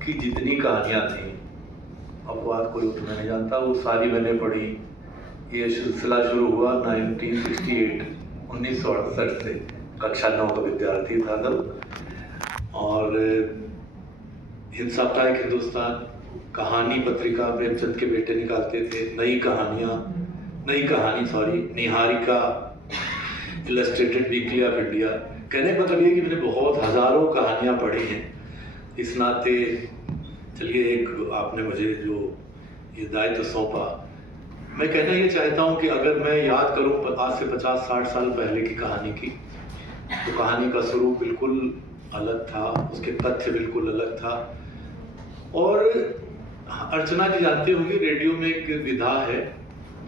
की जितनी कहानियाँ थी, अपवाद कोई तो मैं नहीं जानता, वो सारी मैंने पढ़ी। ये सिलसिला शुरू हुआ 1968 1968 से। कक्षा 9 का विद्यार्थी था तब। और साप्ताहिक हिंदुस्तान कहानी पत्रिका प्रेमचंद के बेटे निकालते थे। नई कहानी Niharika, illustrated weekly off India. कहने का मतलब ये कि मैंने बहुत हजारों कहानियां पढ़ी हैं। इस नाते चलिए, एक आपने मुझे जो ये दायित्व सौंपा, मैं कहना ये चाहता हूँ कि अगर मैं याद करूँ आज से 50-60 साल पहले की कहानी की, तो कहानी का स्वरूप बिल्कुल अलग था, उसके तथ्य बिल्कुल अलग था। और अर्चना जी जानते होंगे, रेडियो में एक विधा है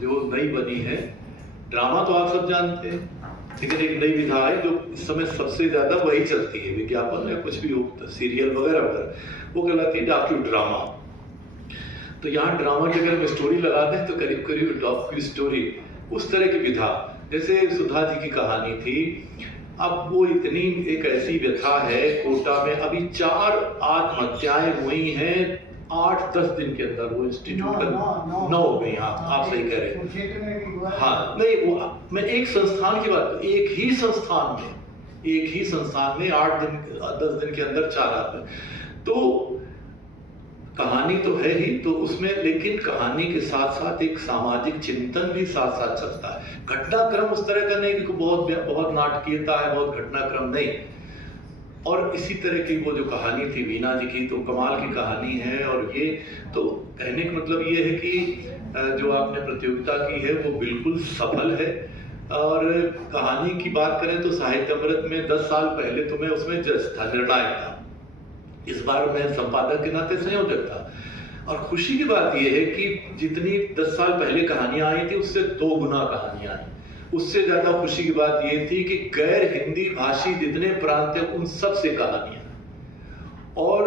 जो नई बनी है। ड्रामा तो आप सब जानते हैं, लेकिन एक नई विधा है जो इस समय सबसे ज्यादा वही चलती है, विज्ञापन या कुछ भी हो, सीरियल वगैरह वगैरह, वो कहलाती है डॉक्यू ड्रामा। तो यहाँ ड्रामा की अगर हम स्टोरी लगाते हैं तो करीब करीब डॉक्यू स्टोरी, उस तरह की विधा। जैसे सुधा जी की कहानी थी, अब वो इतनी एक ऐसी व्यथा है, कोटा में अभी 4 आत्महत्याएं हुई हैं 8-10 दिन के अंदर। वो इंस्टीट्यूट का 9 हो गई। हाँ, आप सही कह रहे हैं। हाँ, नहीं, वो मैं एक संस्थान की बात, एक ही संस्थान में 8-10 दिन के अंदर 4 आत्महत्या। तो कहानी तो है ही, तो उसमें लेकिन कहानी के साथ साथ एक सामाजिक चिंतन भी साथ साथ चलता है। घटनाक्रम उस तरह का नहीं कि बहुत नाटकीयता है, बहुत घटनाक्रम नहीं। और इसी तरह की वो जो कहानी थी वीना जी की, तो कमाल की कहानी है। और ये तो कहने का मतलब ये है कि जो आपने प्रतियोगिता की है वो बिल्कुल सफल है। और कहानी की बात करें तो साहित्य अमृत में 10 साल पहले तो मैं उसमें जज था, निर्णायक था। इस बार मैं संपादक के नाते संयोजक था। और खुशी की बात यह है कि जितनी 10 साल पहले कहानियां आई थी उससे 2 गुना कहानियां आई। उससे ज्यादा खुशी की बात यह थी कि गैर हिंदी भाषी जितने प्रांत हैं उन सब से कहानियां। और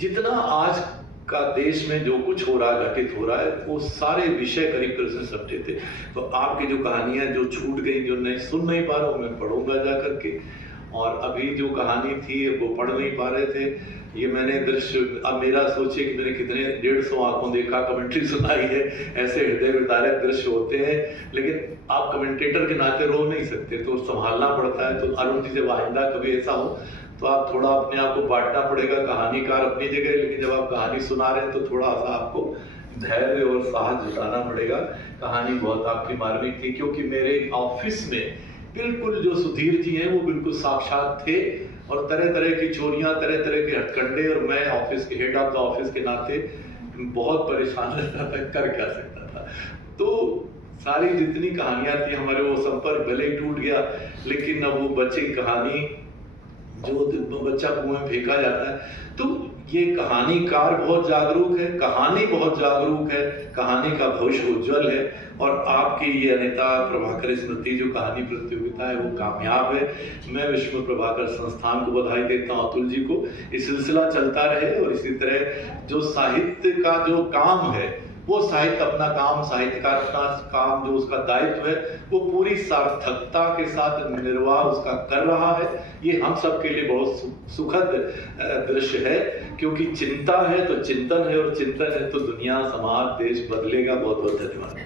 जितना आज का देश में जो कुछ हो रहा है, घटित हो रहा है, वो सारे विषय करीब करीब से समझे थे। तो आपकी जो कहानियां जो छूट गई, जो नहीं सुन नहीं पा रहा हूँ, मैं पढ़ूंगा जा करके। और अभी जो कहानी थी वो पढ़ नहीं पा रहे थे, ये मैंने दृश्य, अब मेरा सोचिए कि मैंने कितने 150 आंखों देखा, कमेंट्री सुनाई है, ऐसे हृदय विदारक दृश्य होते हैं। लेकिन आप कमेंटेटर के नाते रो नहीं सकते, तो संभालना पड़ता है। तो अरुण जी, जब आइंदा कभी ऐसा हो तो आप थोड़ा अपने आप को बांटना पड़ेगा। कहानीकार अपनी जगह, लेकिन जब आप कहानी सुना रहे हैं तो थोड़ा सा आपको धैर्य और साहस जुटाना पड़ेगा। कहानी बहुत आपकी मार्मिक थी, क्योंकि मेरे ऑफिस में बिल्कुल जो सुधीर जी हैं वो बिल्कुल साक्षात थे। और तरह तरह की चोरियां, तरह तरह के हथकंडे, और मैं ऑफिस के हेड ऑफ द ऑफिस के नाते बहुत परेशान रहता था, कर क्या सकता था। तो सारी जितनी कहानियां थी हमारे, वो संपर्क भले ही टूट गया, लेकिन अब वो बच्चे की कहानी, जो बच्चा कुएं में फेंका जाता है। तो ये कहानीकार बहुत जागरूक है, कहानी बहुत जागरूक है, कहानी का भविष्य उज्जवल है। और आपकी ये अनिता प्रभाकर स्मृति जो कहानी प्रतियोगिता है वो कामयाब है। मैं विश्व प्रभाकर संस्थान को बधाई देता हूँ, अतुल जी को। ये सिलसिला चलता रहे। और इसी तरह जो साहित्य का जो काम है, वो साहित्य अपना काम, साहित्यकार का काम, जो उसका दायित्व है, वो पूरी सार्थकता के साथ निर्वाह उसका कर रहा है। ये हम सब के लिए बहुत सुखद दृश्य है, क्योंकि चिंता है तो चिंतन है, और चिंतन है तो दुनिया, समाज, देश बदलेगा। बहुत बहुत धन्यवाद।